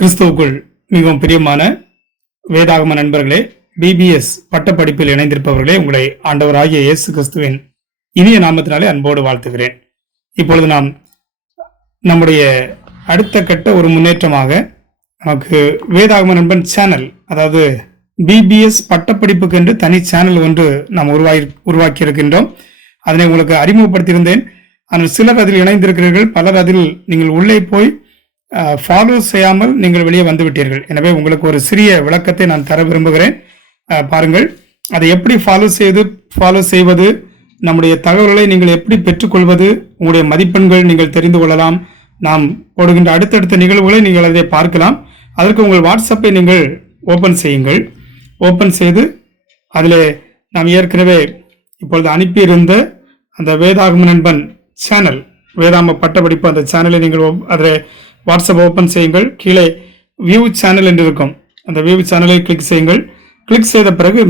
கிறிஸ்துவுக்குள் மிகவும் பிரியமான வேதாகம நண்பர்களே, பிபிஎஸ் பட்டப்படிப்பில் இணைந்திருப்பவர்களே, உங்களை ஆண்டவராகிய இயேசு கிறிஸ்துவின் இனிய நாமத்தினாலே அன்போடு வாழ்த்துகிறேன். இப்பொழுது நாம் நம்முடைய அடுத்த கட்ட ஒரு முன்னேற்றமாக நமக்கு வேதாகம நண்பன் சேனல், அதாவது பிபிஎஸ் பட்டப்படிப்புக்கு என்று தனி சேனல் ஒன்று நாம் உருவாக்கி இருக்கின்றோம். அதனை உங்களுக்கு அறிமுகப்படுத்தியிருந்தேன். ஆனால் சிலர் அதில் இணைந்திருக்கிறீர்கள், பலர் அதில் நீங்கள் உள்ளே போய் ஃபாலோ செய்யாமல் நீங்கள் வெளியே வந்துவிட்டீர்கள். எனவே உங்களுக்கு ஒரு சிறிய விளக்கத்தை நான் தர விரும்புகிறேன். பாருங்கள், அதை எப்படி ஃபாலோ செய்வது, நம்முடைய தகவல்களை நீங்கள் எப்படி பெற்றுக்கொள்வது, உங்களுடைய மதிப்பெண்கள் நீங்கள் தெரிந்து கொள்ளலாம். நாம் போடுகின்ற அடுத்தடுத்த நிகழ்வுகளை நீங்கள் அதை பார்க்கலாம். அதற்கு உங்கள் வாட்ஸ்அப்பை நீங்கள் ஓப்பன் செய்யுங்கள். ஓப்பன் செய்து அதில் நாம் ஏற்கனவே இப்பொழுது அனுப்பியிருந்த அந்த வேதாகம நண்பன் சேனல், வேதாம பட்டப்படிப்பு, அந்த சேனலை நீங்கள் அதில் வாட்ஸ்அப் ஓப்பன் செய்யுங்கள். கீழே வியூ சேனல் என்று இருக்கும். அந்த வியூ சேனலை கிளிக் செய்யுங்கள். கிளிக் செய்த பிறகு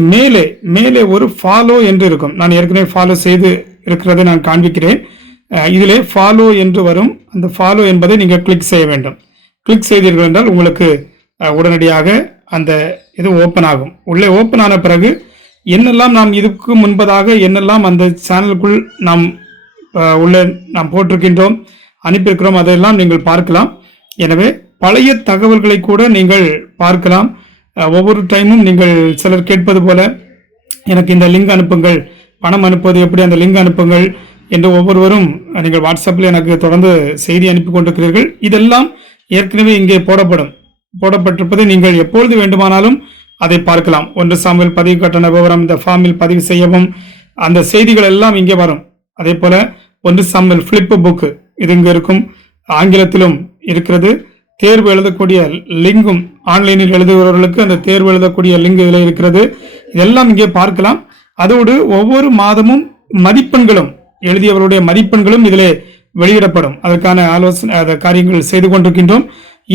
மேலே ஒரு ஃபாலோ என்று இருக்கும். நான் ஏற்கனவே ஃபாலோ செய்து இருக்கிறதை நான் காண்பிக்கிறேன். இதிலே ஃபாலோ என்று வரும். அந்த ஃபாலோ என்பதை நீங்கள் கிளிக் செய்ய வேண்டும். கிளிக் செய்தீர்கள் என்றால் உங்களுக்கு உடனடியாக அந்த இது ஓப்பன் ஆகும். உள்ளே ஓப்பன் ஆன பிறகு என்னெல்லாம் நாம் இதுக்கு முன்பதாக என்னெல்லாம் அந்த சேனலுக்குள் நாம் உள்ளே நாம் போட்டிருக்கின்றோம், அனுப்பியிருக்கிறோம், அதையெல்லாம் நீங்கள் பார்க்கலாம். எனவே பழைய தகவல்களை கூட நீங்கள் பார்க்கலாம். ஒவ்வொரு டைமும் நீங்கள் சிலர் கேட்பது போல, எனக்கு இந்த லிங்க் அனுப்புங்கள், பணம் அனுப்புவது எப்படி, அந்த லிங்க் அனுப்புங்கள் என்று ஒவ்வொருவரும் நீங்கள் வாட்ஸ்அப்பில் எனக்கு தொடர்ந்து செய்தி அனுப்பி கொண்டிருக்கிறீர்கள். இதெல்லாம் ஏற்கனவே இங்கே போடப்பட்டிருப்பதை நீங்கள் எப்பொழுது வேண்டுமானாலும் அதை பார்க்கலாம். 1 சாமுவேல் பதிவு கட்டண விவரம், இந்த ஃபார்மில் பதிவு செய்யவும், அந்த செய்திகள் எல்லாம் இங்கே வரும். அதே போல 1 சாமுவேல் ஃபிளிப் புக்கு இது இங்கே இருக்கும். ஆங்கிலத்திலும் இருக்கிறது. தேர்வு எழுதக்கூடிய லிங்கும், ஆன்லைனில் எழுதுகிறவர்களுக்கு அந்த தேர்வு எழுதக்கூடிய லிங்க் இதில் இருக்கிறது. இதெல்லாம் இங்கே பார்க்கலாம். அதோடு ஒவ்வொரு மாதமும் மதிப்பெண்களும், எழுதியவருடைய மதிப்பெண்களும் இதிலே வெளியிடப்படும். அதற்கான ஆலோசனை காரியங்கள் செய்து கொண்டிருக்கின்றோம்.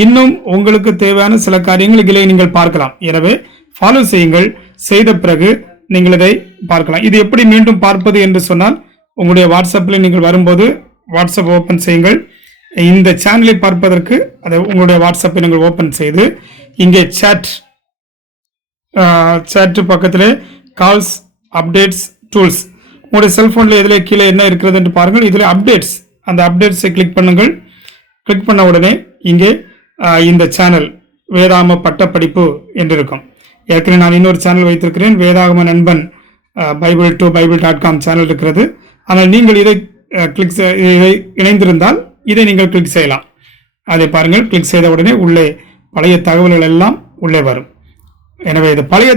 இன்னும் உங்களுக்கு தேவையான சில காரியங்கள் இதிலே நீங்கள் பார்க்கலாம். எனவே ஃபாலோ செய்யுங்கள். செய்த பிறகு நீங்கள் இதை பார்க்கலாம். இது எப்படி மீண்டும் பார்ப்பது என்று சொன்னால், உங்களுடைய வாட்ஸ்அப்பில் நீங்கள் வரும்போது வாட்ஸ்அப் ஓப்பன் செய்யுங்கள். இந்த சேனலை பார்ப்பதற்கு அதை உங்களுடைய வாட்ஸ்அப்பை நீங்கள் ஓப்பன் செய்து இங்கே சேட் பக்கத்திலே கால்ஸ், அப்டேட்ஸ், டூல்ஸ், உங்களுடைய செல்போனில் இதில் கீழே என்ன இருக்கிறது என்று பாருங்கள். இதில் அப்டேட்ஸ், அந்த அப்டேட்ஸை கிளிக் பண்ணுங்கள். கிளிக் பண்ண உடனே இங்கே இந்த சேனல் வேதாகம பட்டப்படிப்பு என்று இருக்கும். ஏற்கனவே நான் இன்னொரு சேனல் வைத்திருக்கிறேன், வேதாகம நண்பன் bible2bible.com சேனல் இருக்கிறது. ஆனால் நீங்கள் இதை இதை இணைந்திருந்தால் இதை நீங்கள் கிளிக் செய்யலாம். அதை பாருங்கள். கிளிக் செய்த உடனே உள்ளே பழைய தகவல்கள் எல்லாம் உள்ளே வரும். எனவே இது பழைய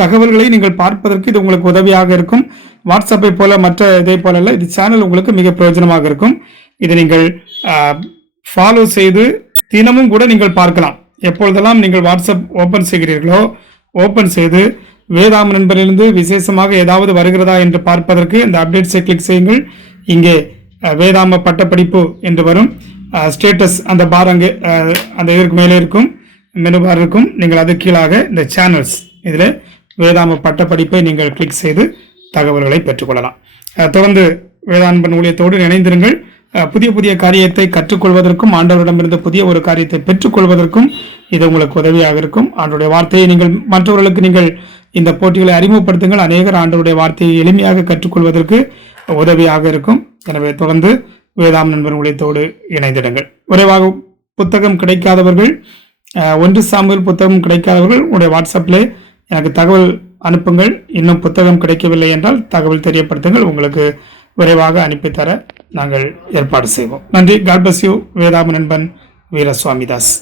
தகவல்களை நீங்கள் பார்ப்பதற்கு இது உங்களுக்கு உதவியாக இருக்கும். வாட்ஸ்அப்பை போல மற்ற இதே போல அல்ல, இது சேனல் உங்களுக்கு மிக பிரயோஜனமாக இருக்கும். இதை நீங்கள் ஃபாலோ செய்து தினமும் கூட நீங்கள் பார்க்கலாம். எப்பொழுதெல்லாம் நீங்கள் வாட்ஸ்அப் ஓப்பன் செய்கிறீர்களோ, ஓப்பன் செய்து வேதாகம நண்பரிலிருந்து விசேஷமாக ஏதாவது வருகிறதா என்று பார்ப்பதற்கு இந்த அப்டேட்ஸை கிளிக் செய்யுங்கள். இங்கே வேதாகம பட்டப்படிப்பு என்று வரும். ஸ்டேட்டஸ் அந்த பார் அங்கே அந்த இதற்கு மேலே இருக்கும், மெனு பார் இருக்கும். நீங்கள் அது கீழாக இந்த சேனல்ஸ், இதில் வேதாகம பட்டப்படிப்பை நீங்கள் கிளிக் செய்து தகவல்களை பெற்றுக்கொள்ளலாம். தொடர்ந்து வேதாகம ஊழியத்தோடு இணைந்திருங்கள். புதிய காரியத்தை கற்றுக்கொள்வதற்கும், ஆண்டவரிடமிருந்து புதிய ஒரு காரியத்தை பெற்றுக்கொள்வதற்கும் இது உங்களுக்கு உதவியாக இருக்கும். ஆண்டவருடைய வார்த்தையை நீங்கள் மற்றவர்களுக்கு நீங்கள் இந்த போட்டிகளை அறிமுகப்படுத்துங்கள். அநேகர் ஆண்டவருடைய வார்த்தையை எளிமையாக கற்றுக்கொள்வதற்கு உதவியாக இருக்கும். எனவே தொடர்ந்து வேதாகம நண்பன் ஊழியத்தோடு இணைந்திடுங்கள். விரைவாக புத்தகம் கிடைக்காதவர்கள், 1 சாமுவேல் புத்தகம் கிடைக்காதவர்கள் உங்களுடைய வாட்ஸ்அப்பில் எனக்கு தகவல் அனுப்புங்கள். இன்னும் புத்தகம் கிடைக்கவில்லை என்றால் தகவல் தெரியப்படுத்துங்கள். உங்களுக்கு விரைவாக அனுப்பித்தர நாங்கள் ஏற்பாடு செய்வோம். நன்றி. God bless you. வேதாகம நண்பன் வீரசுவாமிதாஸ்.